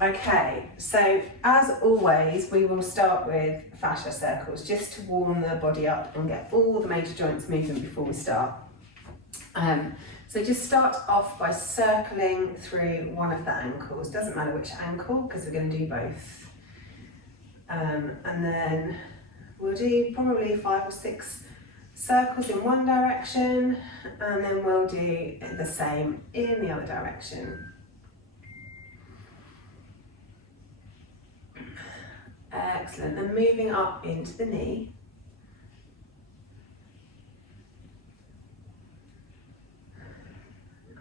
Okay, so as always, we will start with fascia circles just to warm the body up and get all the major joints moving before we start. So just start off by circling through one of the ankles. Doesn't matter which ankle because we're going to do both. And then we'll do probably 5 or 6 circles in one direction, and then we'll do the same in the other direction. Excellent, and moving up into the knee.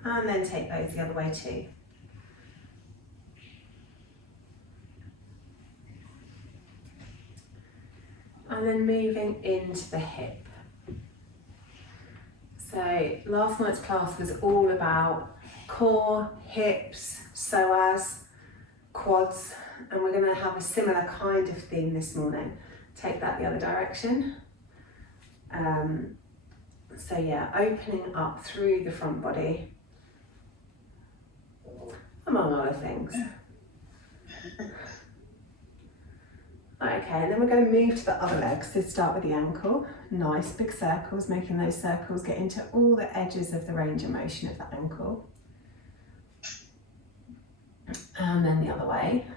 And then take those the other way too. And then moving into the hip. So last night's class was all about core, hips, psoas, quads, and we're going to have a similar kind of theme this morning. Take that the other direction. So yeah, opening up through the front body, among other things. Okay, and then we're going to move to the other leg. So start with the ankle, nice big circles, making those circles get into all the edges of the range of motion of the ankle. And then the other way.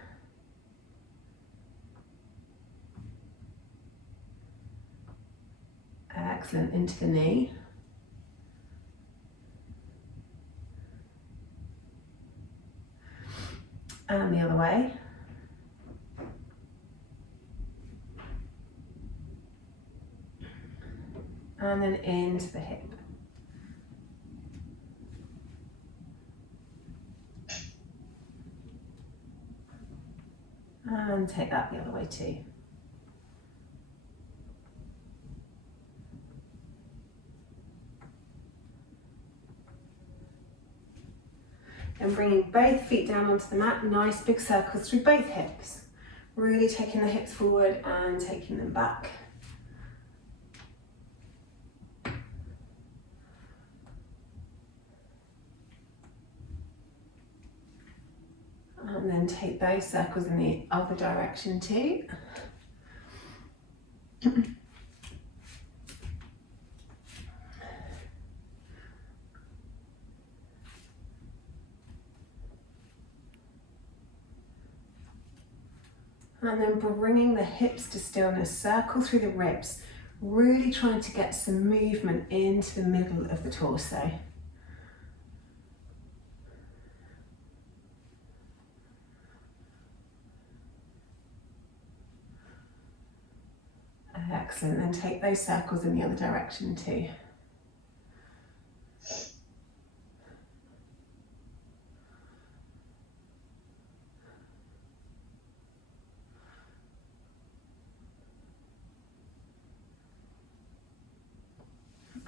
Excellent, into the knee. And the other way. And then into the hip. And take that the other way too. And bringing both feet down onto the mat, nice big circles through both hips. Really taking the hips forward and taking them back. And then take those circles in the other direction too. And then bringing the hips to stillness, circle through the ribs, really trying to get some movement into the middle of the torso. Excellent, then take those circles in the other direction too.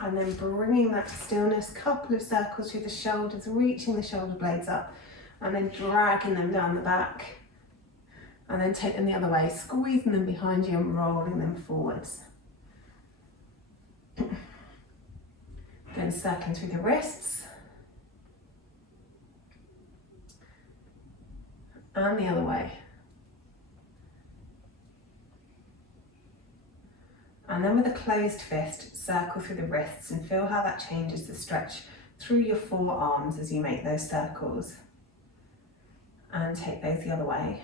And then bringing that to stillness, couple of circles through the shoulders, reaching the shoulder blades up, and then dragging them down the back. And then take them the other way, squeezing them behind you and rolling them forwards. Then circling through the wrists. And the other way. And then with a closed fist, circle through the wrists and feel how that changes the stretch through your forearms as you make those circles. And take those the other way.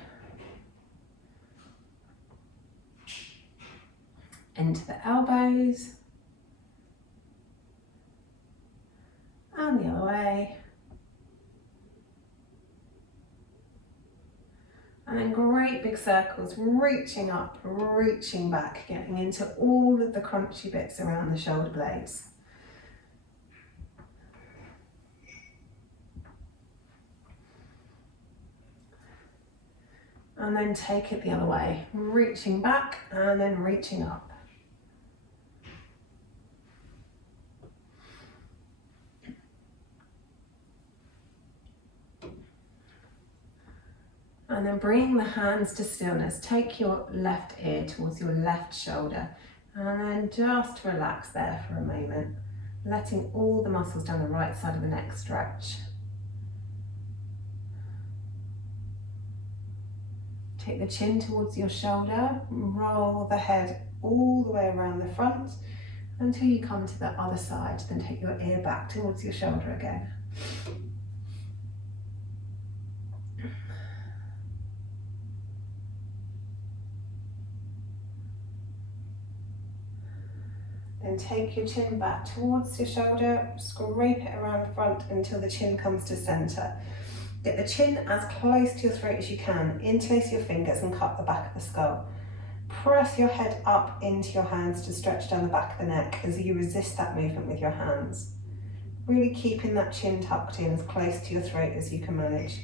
Into the elbows. And the other way. And then great big circles, reaching up, reaching back, getting into all of the crunchy bits around the shoulder blades. And then take it the other way, reaching back and then reaching up. And then bring the hands to stillness. Take your left ear towards your left shoulder. And then just relax there for a moment, letting all the muscles down the right side of the neck stretch. Take the chin towards your shoulder, roll the head all the way around the front until you come to the other side. Then take your ear back towards your shoulder again. Then take your chin back towards your shoulder, scrape it around the front until the chin comes to center. Get the chin as close to your throat as you can, interlace your fingers and cup the back of the skull. Press your head up into your hands to stretch down the back of the neck as you resist that movement with your hands. Really keeping that chin tucked in as close to your throat as you can manage.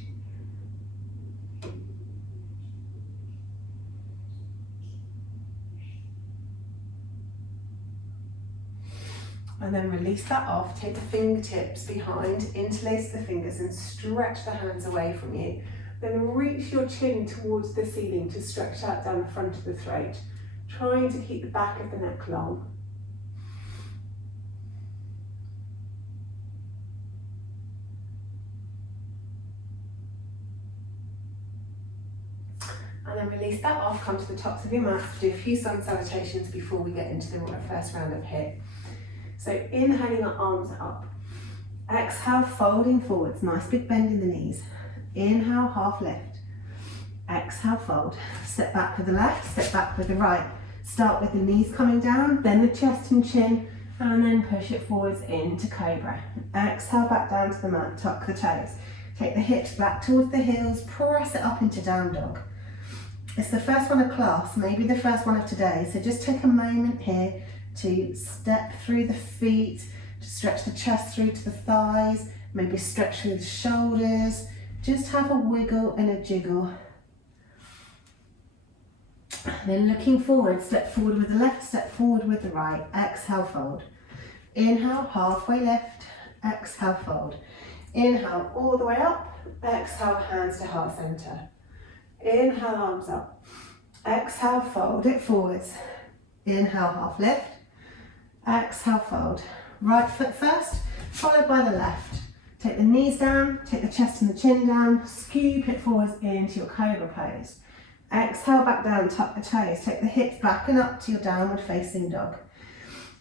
And then release that off, take the fingertips behind, interlace the fingers and stretch the hands away from you. Then reach your chin towards the ceiling to stretch out down the front of the throat, trying to keep the back of the neck long. And then release that off, come to the tops of your mat, do a few sun salutations before we get into the first round of HIIT. So inhaling our arms up, exhale, folding forwards, nice big bend in the knees. Inhale, half lift, exhale, fold. Step back with the left, step back with the right. Start with the knees coming down, then the chest and chin, and then push it forwards into Cobra. Exhale, back down to the mat, tuck the toes. Take the hips back towards the heels, press it up into down dog. It's the first one of class, maybe the first one of today, so just take a moment here to step through the feet, to stretch the chest through to the thighs, maybe stretch through the shoulders, just have a wiggle and a jiggle. Then looking forward, step forward with the left, step forward with the right, exhale, fold. Inhale, halfway lift, exhale, fold. Inhale, all the way up, exhale, hands to heart center. Inhale, arms up, exhale, fold it forwards. Inhale, half lift. Exhale, fold. Right foot first, followed by the left. Take the knees down, take the chest and the chin down, scoop it forwards into your Cobra pose. Exhale, back down, tuck the toes. Take the hips back and up to your downward facing dog.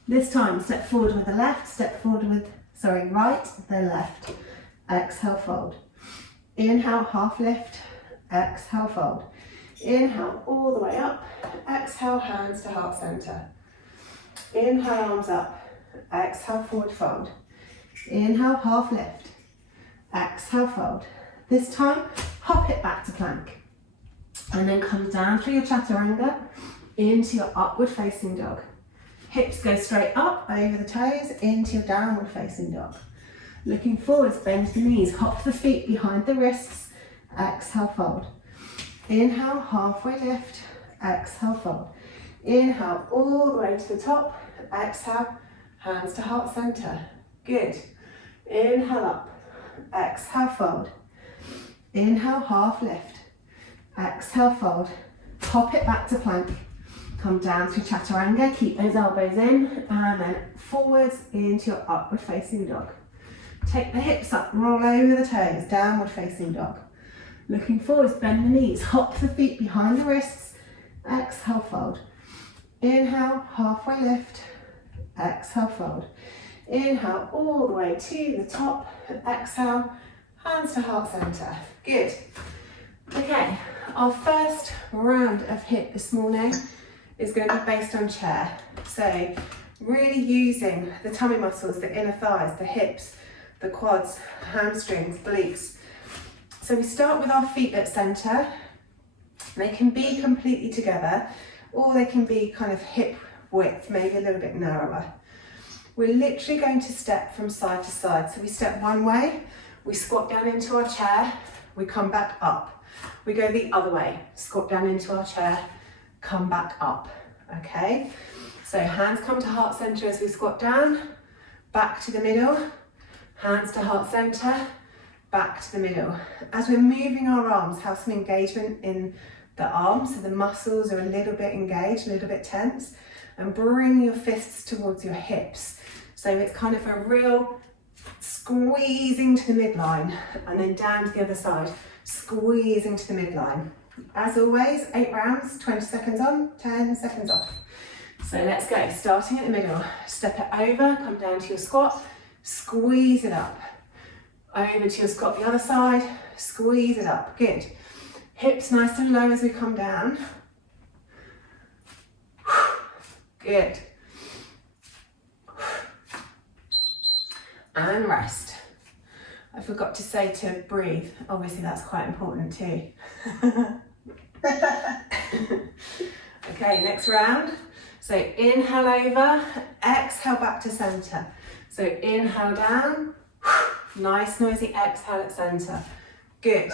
This time, step forward with the left, step forward with, right, then left. Exhale, fold. Inhale, half lift. Exhale, fold. Inhale, all the way up. Exhale, hands to heart center. Inhale, arms up. Exhale, forward fold. Inhale, half lift. Exhale, fold. This time, hop it back to plank. And then come down through your chaturanga into your upward facing dog. Hips go straight up over the toes into your downward facing dog. Looking forwards, bend the knees, hop the feet behind the wrists. Exhale, fold. Inhale, halfway lift. Exhale, fold. Inhale, all the way to the top. Exhale, hands to heart center. Good. Inhale up. Exhale, fold. Inhale, half lift. Exhale, fold. Hop it back to plank. Come down through chaturanga. Keep those elbows in. And then forwards into your upward facing dog. Take the hips up, roll over the toes. Downward facing dog. Looking forwards, bend the knees. Hop the feet behind the wrists. Exhale, fold. Inhale, halfway lift. Exhale, fold. Inhale, all the way to the top. Exhale, hands to heart center. Good. Okay, our first round of HIIT this morning is going to be based on chair. So really using the tummy muscles, the inner thighs, the hips, the quads, hamstrings, glutes. So we start with our feet at center. They can be completely together, or they can be kind of hip width, maybe a little bit narrower. We're literally going to step from side to side. So we step one way, we squat down into our chair, we come back up. We go the other way, squat down into our chair, come back up, okay? So hands come to heart center as we squat down, back to the middle, hands to heart center, back to the middle. As we're moving our arms, have some engagement in the arms, so the muscles are a little bit engaged, a little bit tense, and bring your fists towards your hips. So it's kind of a real squeezing to the midline, and then down to the other side, squeezing to the midline. As always, 8 rounds, 20 seconds on, 10 seconds off. So let's go, starting at the middle, step it over, come down to your squat, squeeze it up. Over to your squat the other side, squeeze it up, good. Hips nice and low as we come down. Good. And rest. I forgot to say to breathe, obviously that's quite important too. Okay, next round. So inhale over, exhale back to center. So inhale down, nice noisy exhale at center. Good.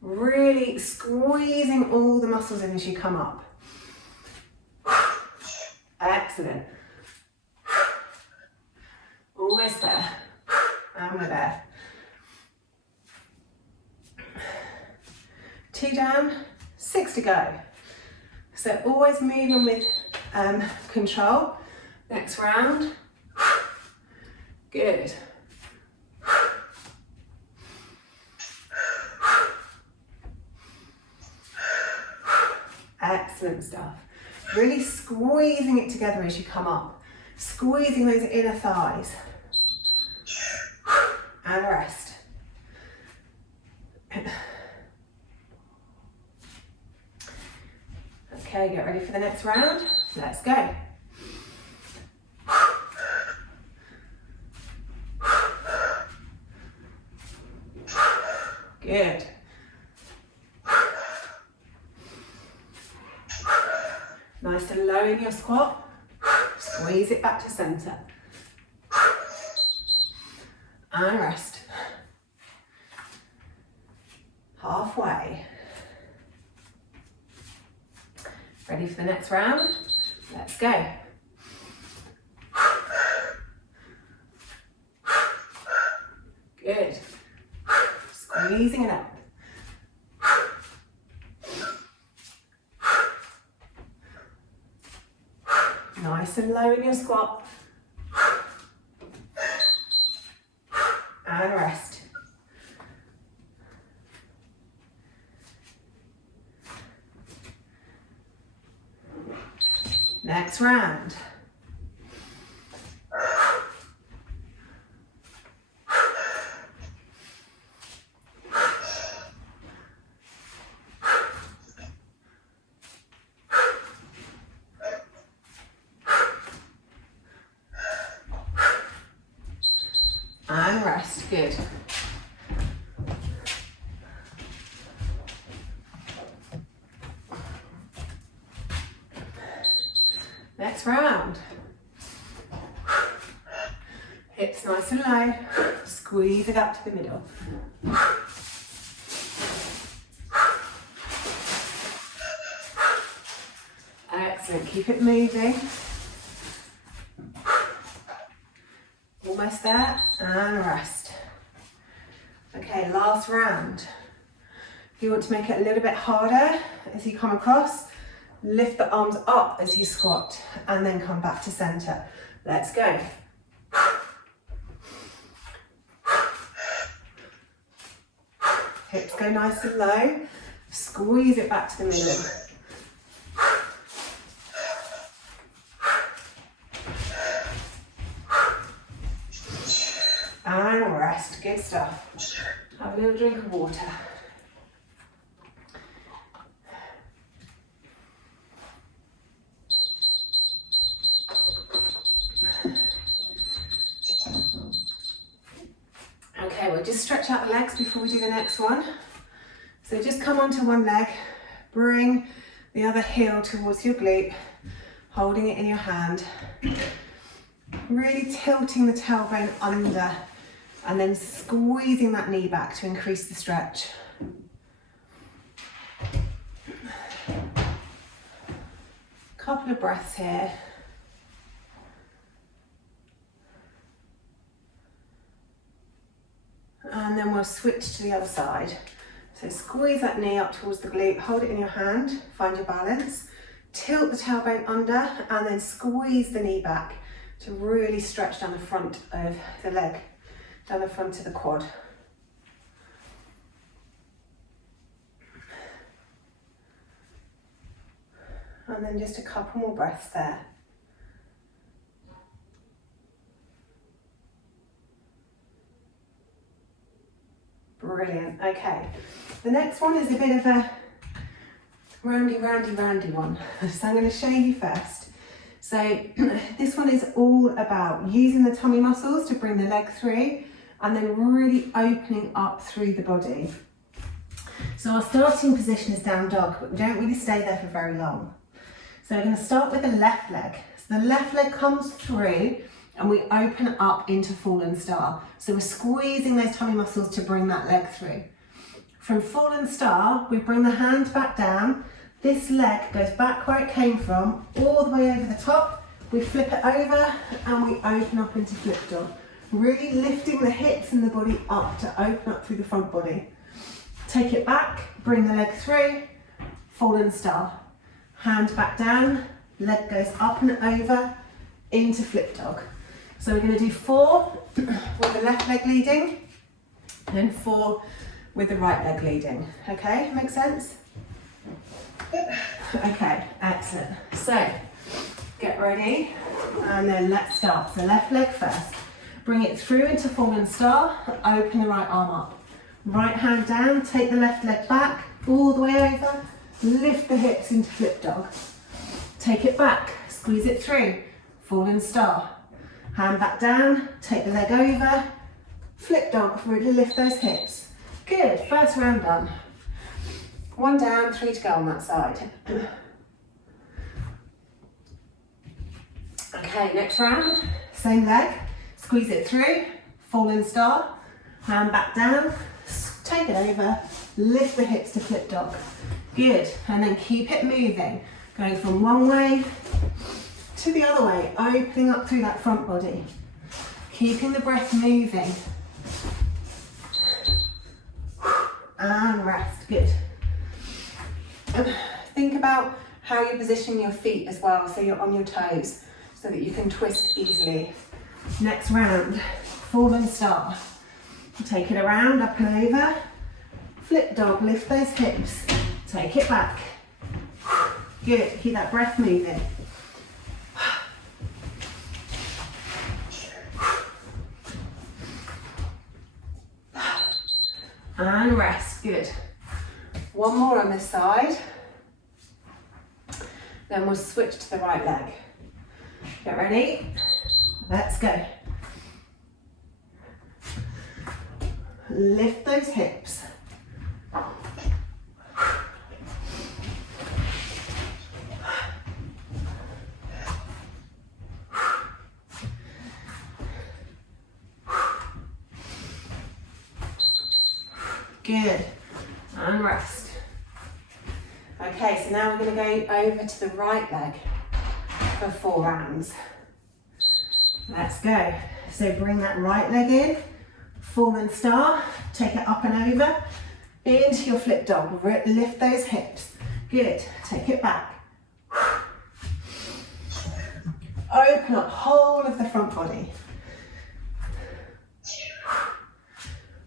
Really squeezing all the muscles in as you come up. Excellent. Almost there. And we're there. 2 down, 6 to go. So always moving with control. Next round. Good. Excellent stuff. Really squeezing it together as you come up. Squeezing those inner thighs. And rest. Okay, get ready for the next round. Let's go. Good. Nice and low in your squat. Squeeze it back to center. And rest. Halfway. Ready for the next round? Let's go. Good. Squeezing it up. Nice and low in your squat. And rest. Next round. And rest, good. Next round. Hips nice and low. Squeeze it up to the middle. Excellent, keep it moving. Almost there, and rest. Okay, last round. If you want to make it a little bit harder as you come across, lift the arms up as you squat and then come back to center. Let's go. Hips go nice and low. Squeeze it back to the middle. And rest, good stuff. Have a little drink of water. Okay, we'll just stretch out the legs before we do the next one. So just come onto one leg, bring the other heel towards your glute, holding it in your hand. Really tilting the tailbone under and then squeezing that knee back to increase the stretch. Couple of breaths here. And then we'll switch to the other side. So squeeze that knee up towards the glute, hold it in your hand, find your balance, tilt the tailbone under and then squeeze the knee back to really stretch down the front of the leg, down the front of the quad. And then just a couple more breaths there. Brilliant, okay. The next one is a bit of a roundy one. So I'm going to show you first. So this one is all about using the tummy muscles to bring the leg through and then really opening up through the body. So our starting position is down dog, but we don't really stay there for very long. So we're going to start with the left leg. So the left leg comes through and we open up into fallen star. So we're squeezing those tummy muscles to bring that leg through. From fallen star, we bring the hand back down. This leg goes back where it came from, all the way over the top. We flip it over and we open up into flip dog. Really lifting the hips and the body up to open up through the front body. Take it back, bring the leg through, fallen star. Hand back down, leg goes up and over into flip dog. So we're going to do 4 with the left leg leading and 4 with the right leg leading. Okay, makes sense? Okay, excellent. So get ready and then let's start. So left leg first. Bring it through into fallen star, open the right arm up. Right hand down, take the left leg back, all the way over, lift the hips into flip dog. Take it back, squeeze it through, fallen star. Hand back down, take the leg over, flip dog, really lift those hips. Good, first round done. 1 down, 3 to go on that side. Okay, next round, same leg, squeeze it through, fallen star, hand back down, take it over, lift the hips to flip dog. Good, and then keep it moving, going from one way to the other way, opening up through that front body. Keeping the breath moving. And rest, good. Think about how you position your feet as well, so you're on your toes, so that you can twist easily. Next round, fallen star. Take it around, up and over. Flip dog, lift those hips. Take it back. Good, keep that breath moving. And rest, good. One more on this side. Then we'll switch to the right leg. Get ready? Let's go. Lift those hips. Good, and rest. Okay, so now we're going to go over to the right leg for 4 rounds. Let's go. So bring that right leg in, fallen star, take it up and over, into your flip dog, lift those hips. Good, take it back. Open up whole of the front body.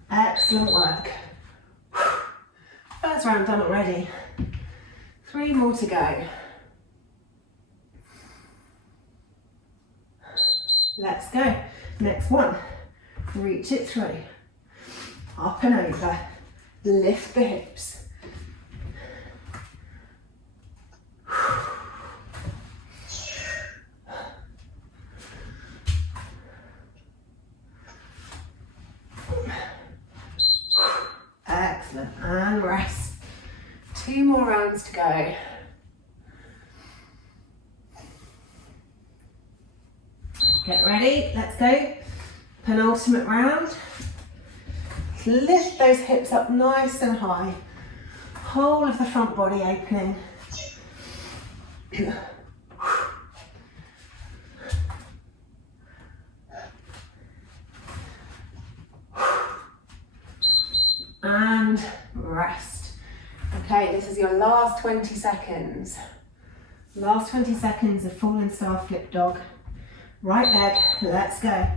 Excellent work. First round done already. 3 more to go. Let's go. Next one. Reach it through. Up and over. Lift the hips. Excellent, and rest. 2 more rounds to go. Get ready, let's go. Penultimate round. Lift those hips up nice and high. Whole of the front body opening. And rest. Okay, this is your last 20 seconds. Last 20 seconds of fallen star flip dog. Right leg, let's go.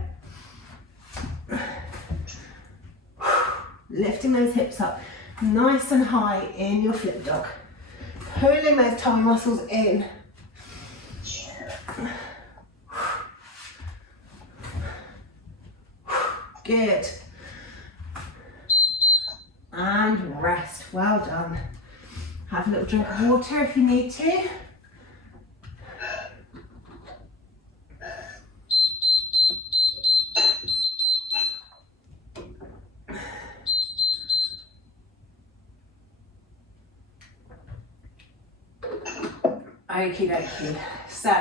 Lifting those hips up nice and high in your flip dog. Pulling those tummy muscles in Good. And rest. Well done. Have a little drink of water if you need to. Okie dokie. So,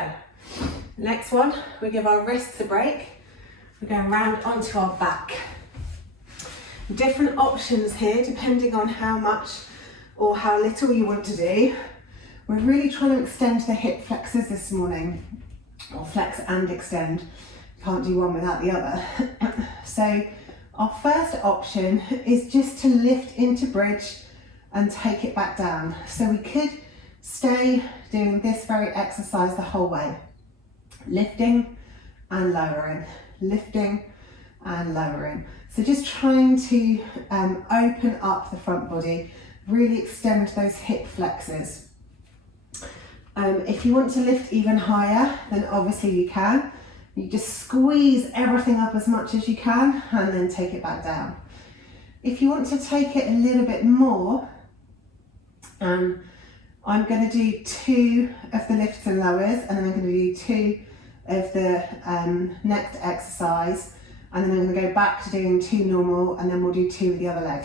next one, we give our wrists a break. We're going round onto our back. Different options here depending on how much or how little you want to do. We're really trying to extend the hip flexors this morning, or flex and extend. Can't do one without the other. So our first option is just to lift into bridge and take it back down. So we could stay doing this very exercise the whole way. Lifting and lowering, lifting and lowering. So just trying to open up the front body, really extend those hip flexors. If you want to lift even higher, then obviously you can. You just squeeze everything up as much as you can and then take it back down. If you want to take it a little bit more, I'm going to do 2 of the lifts and lowers, and then I'm going to do 2 of the next exercise, and then I'm going to go back to doing 2 normal, and then we'll do 2 with the other leg.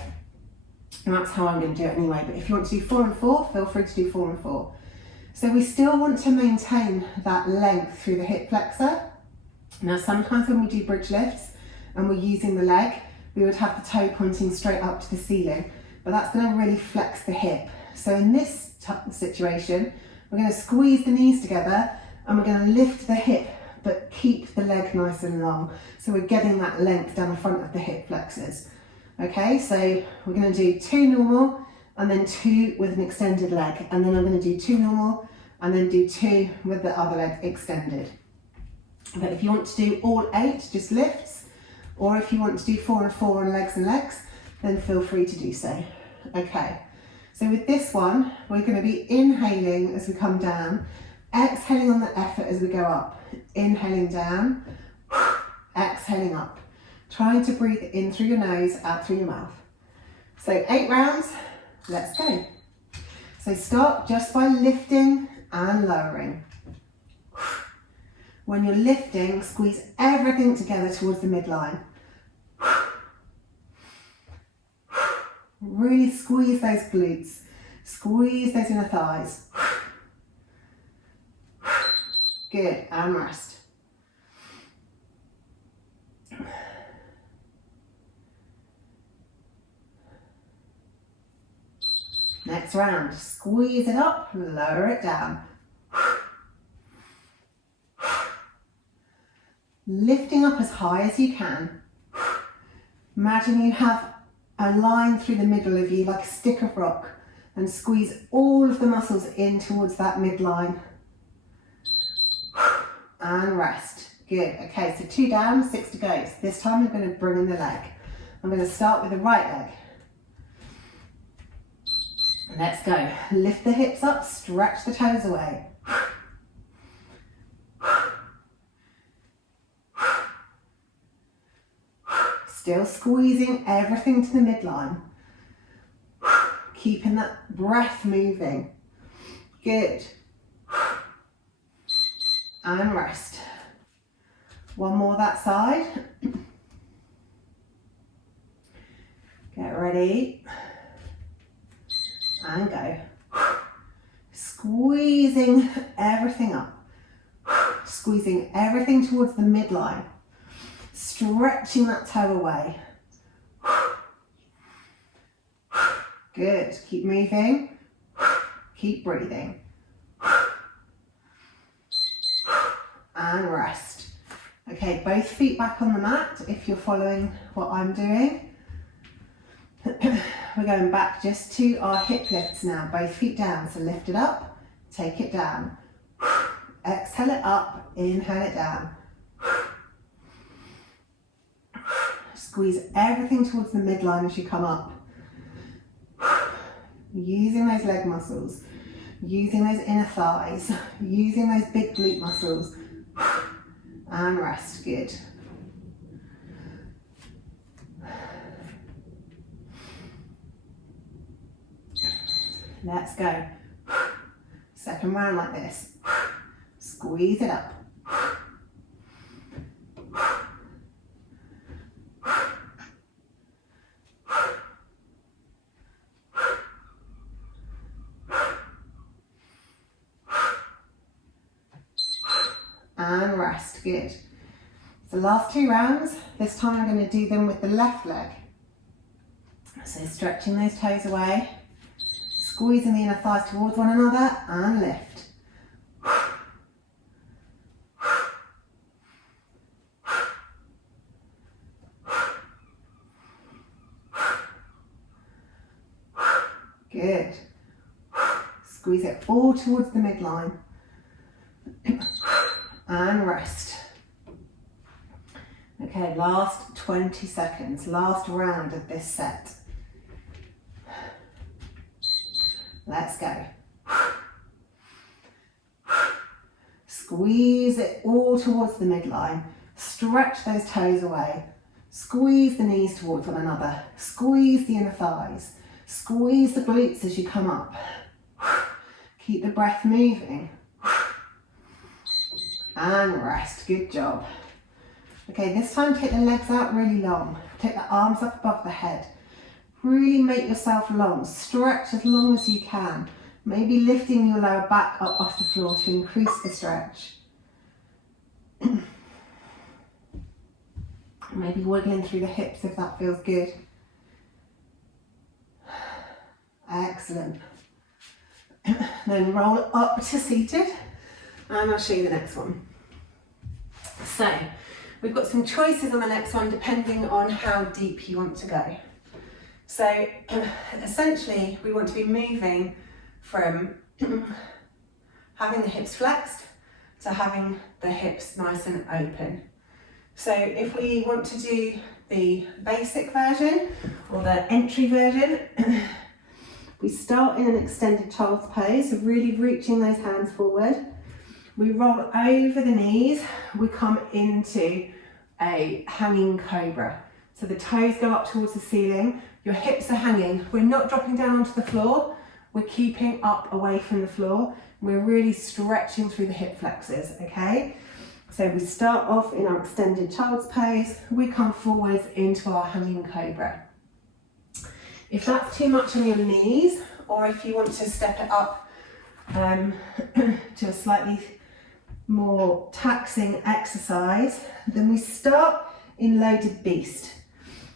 And that's how I'm going to do it anyway. But if you want to do 4 and 4, feel free to do 4 and 4. So we still want to maintain that length through the hip flexor. Now sometimes when we do bridge lifts and we're using the leg, we would have the toe pointing straight up to the ceiling, but that's going to really flex the hip. So in this situation, we're going to squeeze the knees together and we're going to lift the hip, but keep the leg nice and long. So we're getting that length down the front of the hip flexors. Okay, so we're going to do 2 normal and then 2 with an extended leg. And then I'm going to do 2 normal and then do 2 with the other leg extended. But if you want to do all 8, just lifts, or if you want to do 4 and 4 on legs and legs, then feel free to do so. Okay, so with this one, we're going to be inhaling as we come down, exhaling on the effort as we go up, inhaling down, exhaling up, trying to breathe in through your nose, out through your mouth. So 8 rounds, let's go. So start just by lifting and lowering. When you're lifting, squeeze everything together towards the midline. Really squeeze those glutes, squeeze those inner thighs. Good, and rest. Next round, squeeze it up, lower it down. Lifting up as high as you can. Imagine you have a line through the middle of you like a stick of rock and squeeze all of the muscles in towards that midline. And rest. Good. Okay, so 2 down, 6 to go. So this time I'm going to bring in the leg. I'm going to start with the right leg. Let's go. Lift the hips up, stretch the toes away. Still squeezing everything to the midline. Keeping that breath moving. Good. And rest. One more that side. Get ready. And go. Squeezing everything up. Squeezing everything towards the midline. Stretching that toe away. Good. Keep moving. Keep breathing. And rest. Okay, both feet back on the mat if you're following what I'm doing. We're going back just to our hip lifts now. Both feet down. So lift it up, take it down. Exhale it up, inhale it down. Squeeze everything towards the midline as you come up. Using those leg muscles, using those inner thighs, using those big glute muscles. and rest, good. Let's go. Second round like this. Squeeze it up. And rest, good. So last 2 rounds, this time I'm going to do them with the left leg. So stretching those toes away, squeezing the inner thighs towards one another and lift. Good. Squeeze it all towards the midline. And rest. Okay, last 20 seconds, last round of this set. Let's go. Squeeze it all towards the midline. Stretch those toes away. Squeeze the knees towards one another. Squeeze the inner thighs. Squeeze the glutes as you come up. Keep the breath moving. And rest, good job. Okay, this time take the legs out really long. Take the arms up above the head. Really make yourself long. Stretch as long as you can. Maybe lifting your lower back up off the floor to increase the stretch. Maybe wiggling through the hips if that feels good. Excellent. Then roll up to seated, and I'll show you the next one. So, we've got some choices on the next one depending on how deep you want to go. So, essentially, we want to be moving from having the hips flexed to having the hips nice and open. So, if we want to do the basic version or the entry version, we start in an extended child's pose, so really reaching those hands forward. We roll over the knees, we come into a hanging cobra. So the toes go up towards the ceiling, your hips are hanging. We're not dropping down onto the floor, we're keeping up away from the floor. We're really stretching through the hip flexors, okay? So we start off in our extended child's pose, we come forwards into our hanging cobra. If that's too much on your knees, or if you want to step it up to a slightly more taxing exercise, then we start in loaded beast.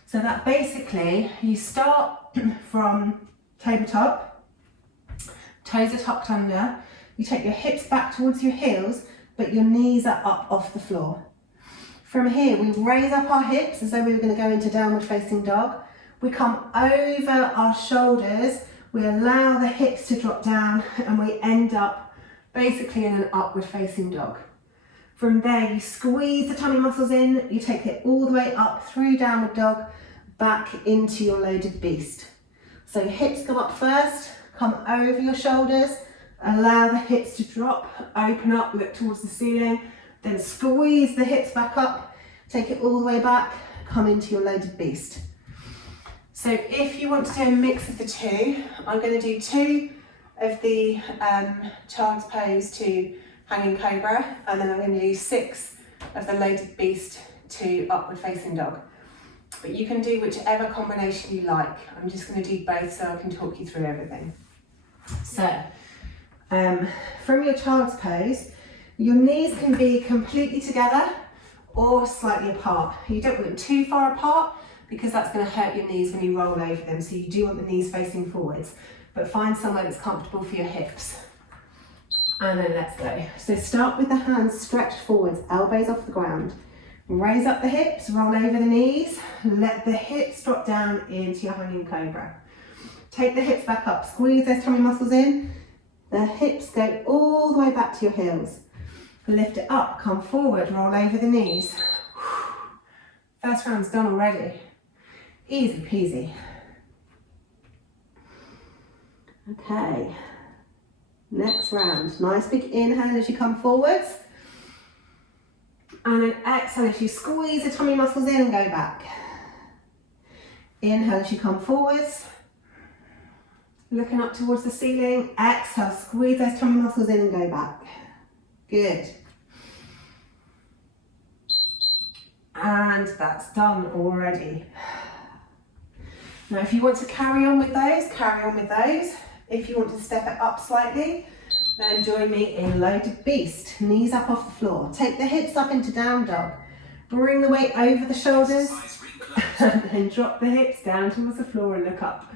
So that basically, you start from tabletop, toes are tucked under, you take your hips back towards your heels, but your knees are up off the floor. From here, we raise up our hips as though we were going to go into downward facing dog. We come over our shoulders, we allow the hips to drop down, and we end up basically in an upward facing dog. From there, you squeeze the tummy muscles in, you take it all the way up through downward dog, back into your loaded beast. So hips go up first, come over your shoulders, allow the hips to drop, open up, look towards the ceiling, then squeeze the hips back up, take it all the way back, come into your loaded beast. So if you want to do a mix of the two, I'm going to do 2 of the child's pose to hanging cobra, and then I'm going to do 6 of the loaded beast to upward facing dog. But you can do whichever combination you like. I'm just going to do both so I can talk you through everything. So, from your child's pose, your knees can be completely together or slightly apart. You don't want them too far apart, because that's going to hurt your knees when you roll over them, so you do want the knees facing forwards, but find somewhere that's comfortable for your hips. And then let's go. So start with the hands stretched forwards, elbows off the ground. Raise up the hips, roll over the knees, let the hips drop down into your hanging cobra. Take the hips back up, squeeze those tummy muscles in, the hips go all the way back to your heels. Lift it up, come forward, roll over the knees. First round's done already. Easy peasy. Okay, next round. Nice big inhale as you come forwards. And then exhale as you squeeze the tummy muscles in and go back. Inhale as you come forwards, looking up towards the ceiling. Exhale, squeeze those tummy muscles in and go back. Good. And that's done already. Now if you want to carry on with those, carry on with those. If you want to step it up slightly, then join me in loaded beast. Knees up off the floor. Take the hips up into down dog. Bring the weight over the shoulders and then drop the hips down towards the floor and look up.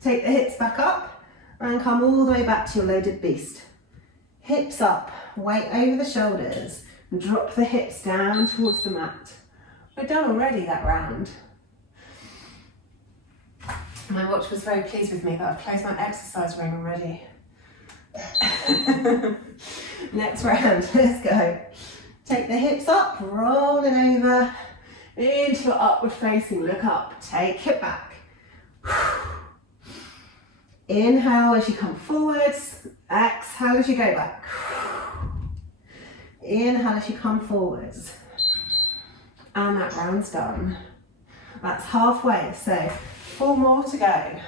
Take the hips back up and come all the way back to your loaded beast. Hips up, weight over the shoulders. Drop the hips down towards the mat. We're done already that round. My watch was very pleased with me that I've closed my exercise ring already. Next round, let's go. Take the hips up, rolling over into your upward facing, look up, take it back. Inhale as you come forwards, exhale as you go back. Inhale as you come forwards. And that round's done. That's halfway, so 4 more to go.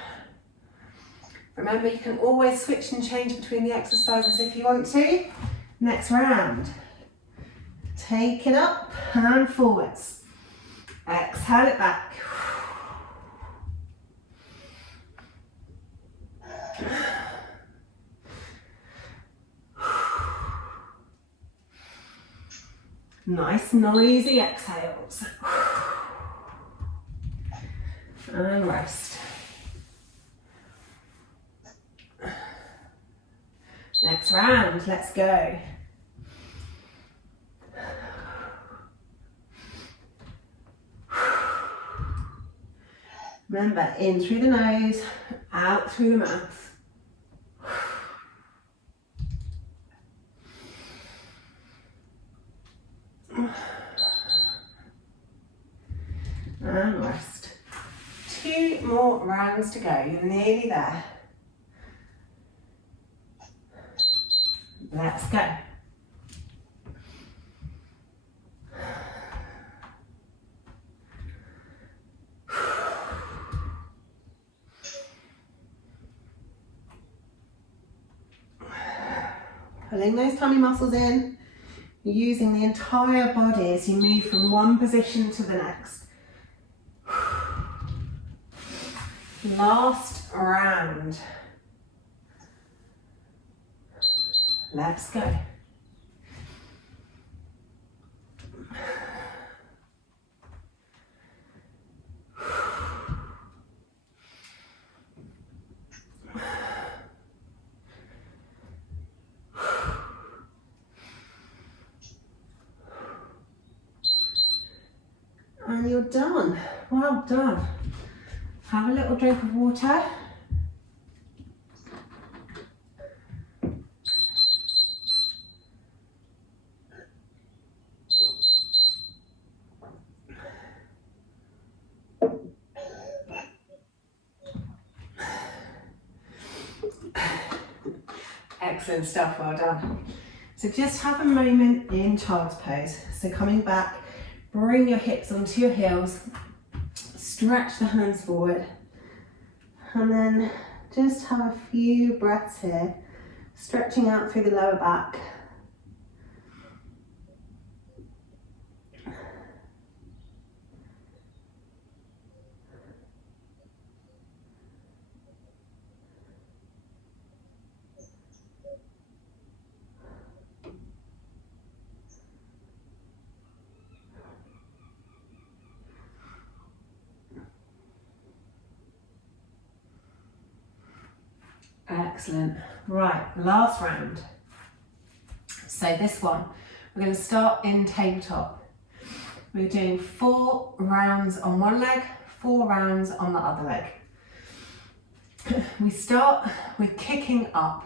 Remember, you can always switch and change between the exercises if you want to. Next round. Take it up and forwards. Exhale it back. Nice noisy exhales. And rest. Next round, let's go. Remember, in through the nose, out through the mouth. And rest. 2 more rounds to go. You're nearly there. Let's go. Pulling those tummy muscles in, using the entire body as you move from one position to the next. Last round. Let's go. And you're done. Well done. Have a little drink of water. Excellent stuff, well done. So just have a moment in child's pose. So coming back, bring your hips onto your heels, stretch the hands forward, and then just have a few breaths here, stretching out through the lower back. Excellent. Right, last round. So this one, we're going to start in tabletop. We're doing 4 rounds on one leg, 4 rounds on the other leg. We start with kicking up.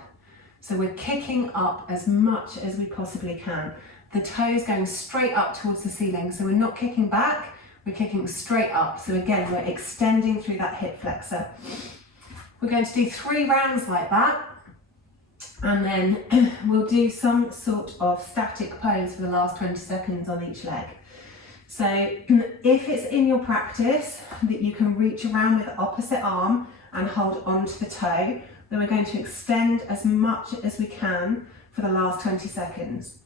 So we're kicking up as much as we possibly can. The toes going straight up towards the ceiling. So we're not kicking back, we're kicking straight up. So again, we're extending through that hip flexor. We're going to do 3 rounds like that. And then we'll do some sort of static pose for the last 20 seconds on each leg. So if it's in your practice that you can reach around with the opposite arm and hold onto the toe, then we're going to extend as much as we can for the last 20 seconds.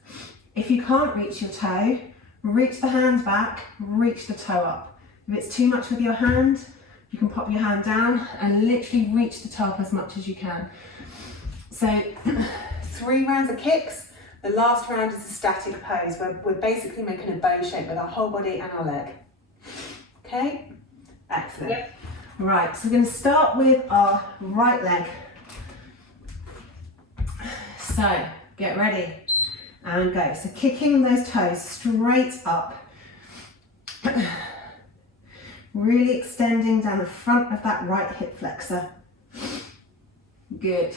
If you can't reach your toe, reach the hand back, reach the toe up. If it's too much with your hand, you can pop your hand down and literally reach the toe up as much as you can. So 3 rounds of kicks. The last round is a static pose where we're basically making a bow shape with our whole body and our leg. Okay, excellent. Yep. Right, so we're going to start with our right leg. So get ready and go. So kicking those toes straight up. Really extending down the front of that right hip flexor. Good.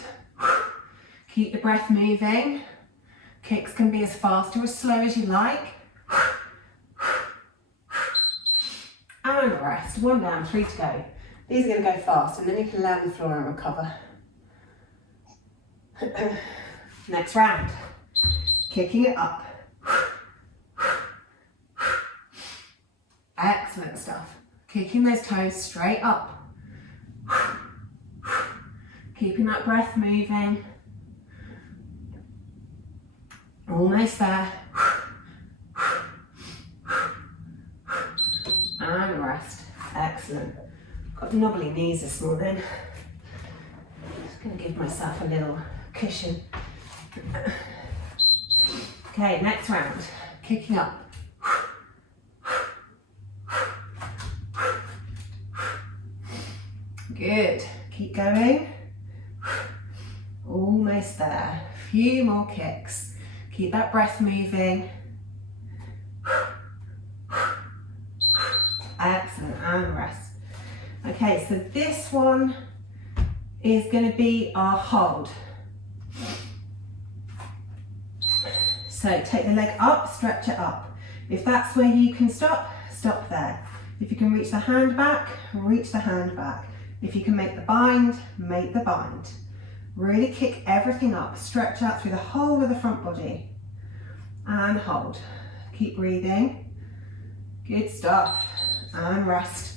Keep the breath moving. Kicks can be as fast or as slow as you like. And rest. 1 down, 3 to go. These are going to go fast, and then you can lay on the floor and recover. Next round. Kicking it up. Excellent stuff. Kicking those toes straight up. Keeping that breath moving. Almost there. And rest. Excellent. Got knobbly knees this morning. Just going to give myself a little cushion. Okay, next round. Kicking up. Good. Keep going. Almost there. Few more kicks. Keep that breath moving. Excellent, and rest. Okay, so this one is going to be our hold. So take the leg up, stretch it up. If that's where you can stop, stop there. If you can reach the hand back, reach the hand back. If you can make the bind, make the bind. Really kick everything up, stretch out through the whole of the front body. And hold. Keep breathing. Good stuff. And rest.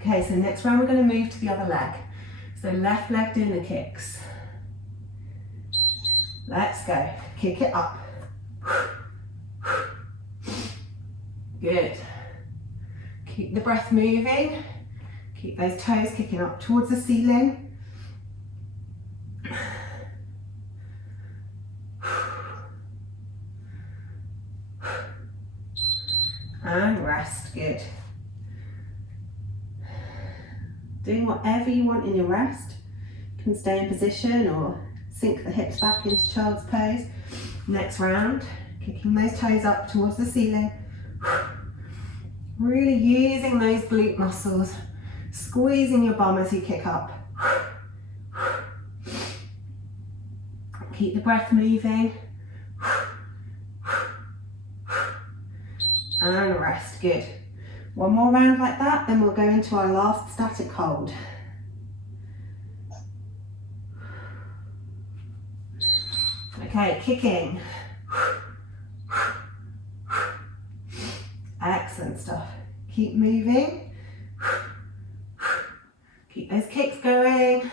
Okay, so next round we're going to move to the other leg. So left leg doing the kicks. Let's go. Kick it up. Good. Keep the breath moving. Keep those toes kicking up towards the ceiling. And rest. Good. Doing whatever you want in your rest. You can stay in position or sink the hips back into child's pose. Next round, kicking those toes up towards the ceiling. Really using those glute muscles, squeezing your bum as you kick up. Keep the breath moving. And rest, good. One more round like that, then we'll go into our last static hold. Okay, kicking. Excellent stuff. Keep moving. Keep those kicks going.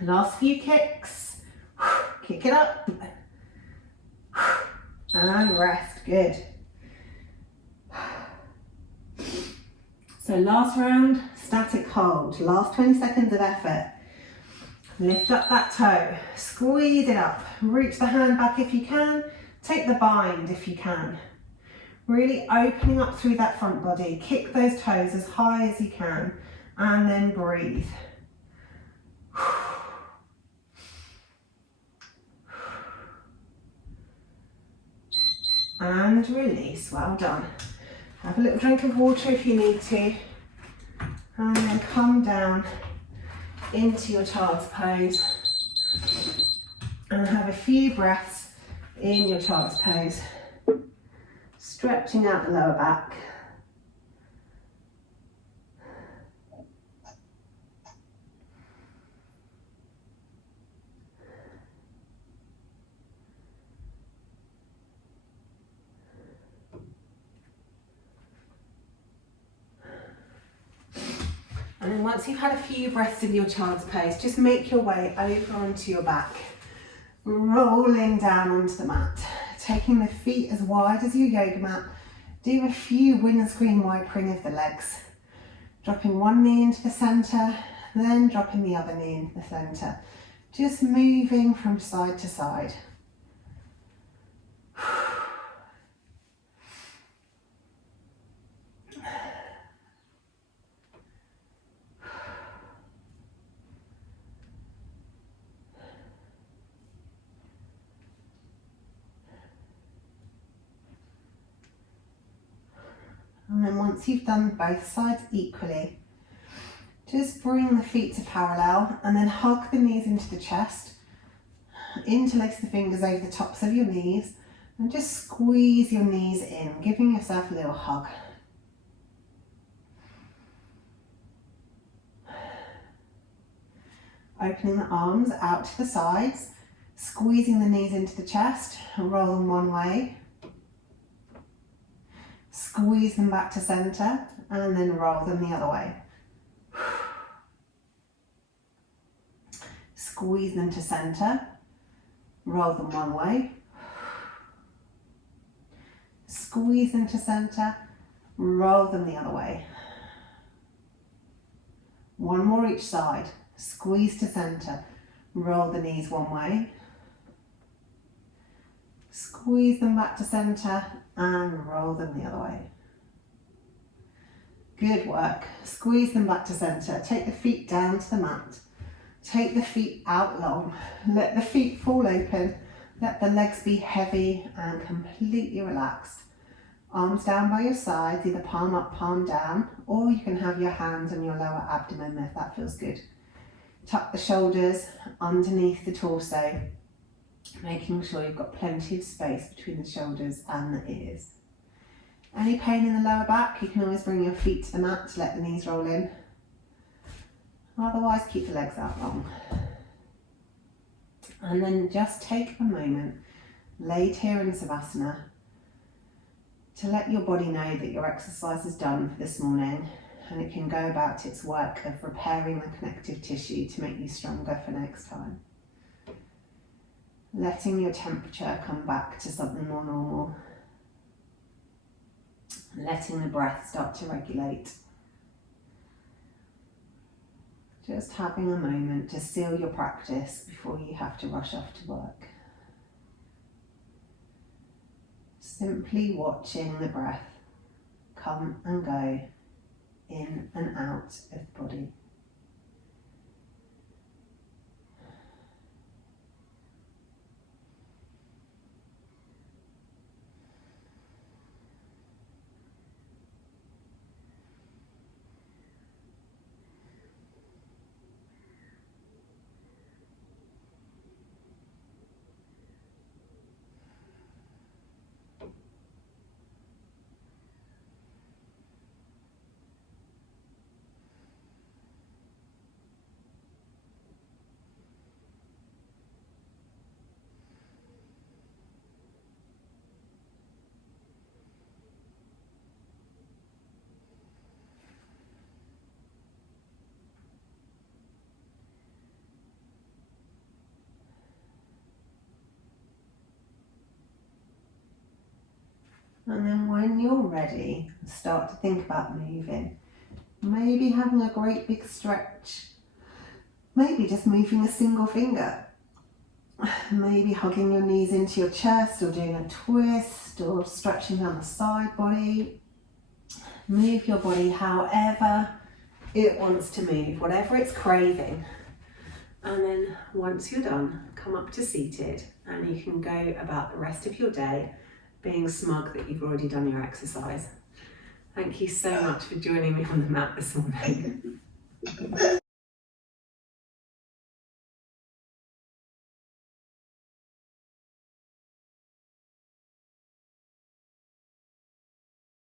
Last few kicks. Kick it up. And rest, good. So last round, static hold. Last 20 seconds of effort. Lift up that toe, squeeze it up, reach the hand back if you can, take the bind if you can. Really opening up through that front body, kick those toes as high as you can, and then breathe. And release, well done. Have a little drink of water if you need to, and then come down into your child's pose and have a few breaths in your child's pose, stretching out the lower back. And then once you've had a few breaths in your child's pose, just make your way over onto your back, rolling down onto the mat, taking the feet as wide as your yoga mat. Do a few windscreen wipering of the legs, dropping one knee into the centre, then dropping the other knee into the centre, just moving from side to side. And then once you've done both sides equally, just bring the feet to parallel and then hug the knees into the chest, interlace the fingers over the tops of your knees and just squeeze your knees in, giving yourself a little hug. Opening the arms out to the sides, squeezing the knees into the chest and roll them one way. Squeeze them back to centre and then roll them the other way. Squeeze them to centre, roll them one way. Squeeze them to centre, roll them the other way. One more each side. Squeeze to centre, roll the knees one way. Squeeze them back to centre and roll them the other way. Good work. Squeeze them back to centre. Take the feet down to the mat. Take the feet out long. Let the feet fall open. Let the legs be heavy and completely relaxed. Arms down by your sides, either palm up, palm down, or you can have your hands on your lower abdomen if that feels good. Tuck the shoulders underneath the torso, making sure you've got plenty of space between the shoulders and the ears. Any pain in the lower back, you can always bring your feet to the mat to let the knees roll in. Otherwise, keep the legs out long. And then just take a moment, laid here in Savasana, to let your body know that your exercise is done for this morning and it can go about its work of repairing the connective tissue to make you stronger for next time. Letting your temperature come back to something more normal. Letting the breath start to regulate. Just having a moment to seal your practice before you have to rush off to work. Simply watching the breath come and go in and out of the body. And then when you're ready, start to think about moving. Maybe having a great big stretch. Maybe just moving a single finger. Maybe hugging your knees into your chest or doing a twist or stretching down the side body. Move your body however it wants to move, whatever it's craving. And then once you're done, come up to seated and you can go about the rest of your day being smug that you've already done your exercise. Thank you so much for joining me on the mat this morning.